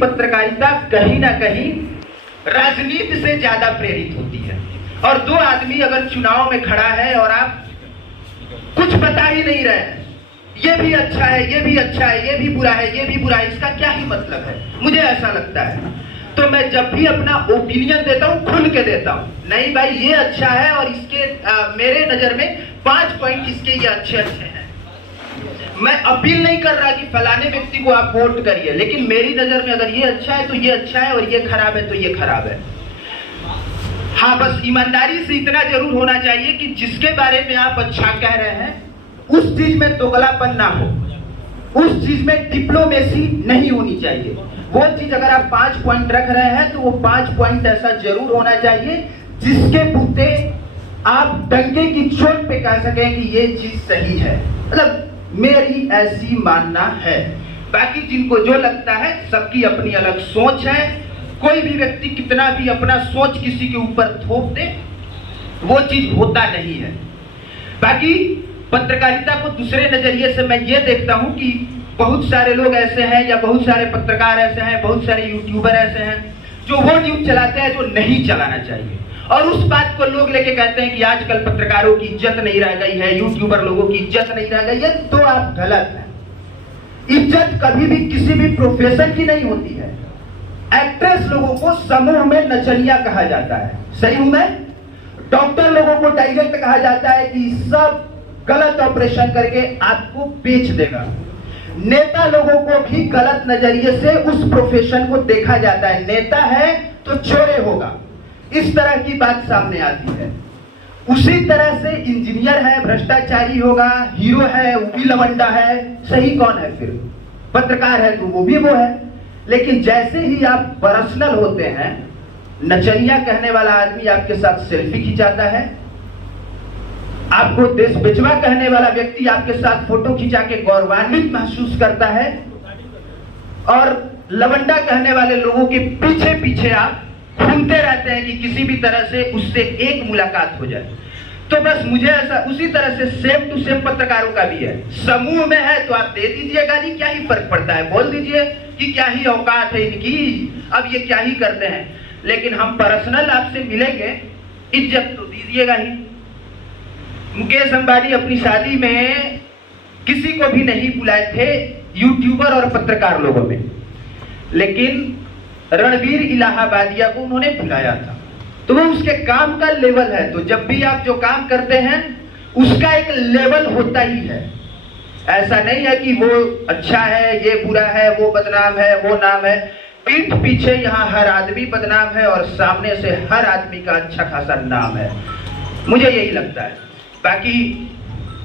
पत्रकारिता कहीं ना कहीं राजनीति से ज्यादा प्रेरित होती है। और दो आदमी अगर चुनाव में खड़ा है और आप कुछ बता ही नहीं रहे, ये भी अच्छा है, ये भी अच्छा है, ये भी बुरा है, ये भी बुरा है, इसका क्या ही मतलब है? मुझे ऐसा लगता है। तो मैं जब भी अपना ओपिनियन देता हूं खुल के देता हूं, नहीं भाई ये अच्छा है और इसके मेरे नजर में 5 पॉइंट इसके ये अच्छे अच्छे हैं। मैं अपील नहीं कर रहा कि फलाने व्यक्ति को आप वोट करिए, लेकिन मेरी नजर में अगर ये अच्छा है तो ये अच्छा है और ये खराब है तो ये खराब है। हाँ, बस ईमानदारी से इतना जरूर होना चाहिए कि जिसके बारे में आप अच्छा कह रहे हैं उस चीज में दोगलापन ना हो, उस चीज में डिप्लोमेसी नहीं होनी चाहिए। वो चीज अगर आप 5 पॉइंट रख रहे हैं तो वो 5 पॉइंट ऐसा जरूर होना चाहिए जिसके बूते आप डंके की चोट पे कह सकें कि ये चीज सही है। मतलब मेरी ऐसी मानना है। बाकी जिनको जो लगता है, सबकी अपनी अलग सोच है। कोई भी व्यक्ति कितना भी अपना सोच किसी के ऊपर थोप दे, वो चीज होता नहीं है। बाकी पत्रकारिता को दूसरे नजरिए से मैं ये देखता हूं कि बहुत सारे लोग ऐसे हैं या बहुत सारे पत्रकार ऐसे हैं, बहुत सारे यूट्यूबर ऐसे हैं जो वो न्यूज चलाते हैं जो नहीं चलाना चाहिए, और उस बात को लोग लेके कहते हैं कि आजकल पत्रकारों की इज्जत नहीं रह गई है, यूट्यूबर लोगों की इज्जत नहीं रह गई है। तो आप गलत हैं। इज्जत कभी भी किसी भी प्रोफेशन की नहीं होती है। एक्ट्रेस लोगों को समूह में नचनिया कहा जाता है, सही हूं मैं? डॉक्टर लोगों को डायरेक्ट कहा जाता है कि सब गलत ऑपरेशन करके आपको बेच देगा। नेता लोगों को भी गलत नजरिए से उस प्रोफेशन को देखा जाता है। नेता है तो चोरे होगा, इस तरह की बात सामने आती है। उसी तरह से इंजीनियर है भ्रष्टाचारी होगा, हीरो है वो भी लवंडा है। सही कौन है फिर? पत्रकार है तो वो भी वो है। लेकिन जैसे ही आप पर्सनल होते हैं, नचनिया कहने वाला आदमी आपके साथ सेल्फी खिंचाता है, आपको देश बेचवा कहने वाला व्यक्ति आपके साथ फोटो खिंचा के गौरवान्वित महसूस करता है, और लवंडा कहने वाले लोगों के पीछे पीछे आप घूमते रहते हैं कि किसी भी तरह से उससे एक मुलाकात हो जाए। तो बस मुझे ऐसा, उसी तरह से सेम टू सेम पत्रकारों का भी है। समूह में है तो आप दे दीजिए गाली, क्या ही फर्क पड़ता है? बोल दीजिए कि क्या ही औकात है इनकी, अब ये क्या ही करते हैं। लेकिन हम पर्सनल आपसे मिलेंगे, इज्जत तो दीजिएगा ही। मुकेश अंबानी अपनी शादी में किसी को भी नहीं बुलाए थे, यूट्यूबर और पत्रकार लोगों में, लेकिन रणवीर इलाहाबादिया को उन्होंने बुलाया था। तो वो उसके काम का लेवल है। तो जब भी आप जो काम करते हैं उसका एक लेवल होता ही है। ऐसा नहीं है कि वो अच्छा है, ये बुरा है, वो बदनाम है, वो नाम है। पीठ पीछे यहाँ हर आदमी बदनाम है और सामने से हर आदमी का अच्छा खासा नाम है। मुझे यही लगता है। बाकी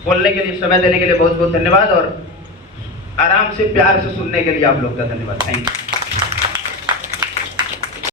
बोलने के लिए, समय देने के लिए बहुत बहुत धन्यवाद, और आराम से प्यार से सुनने के लिए आप लोग का धन्यवाद। Thank you.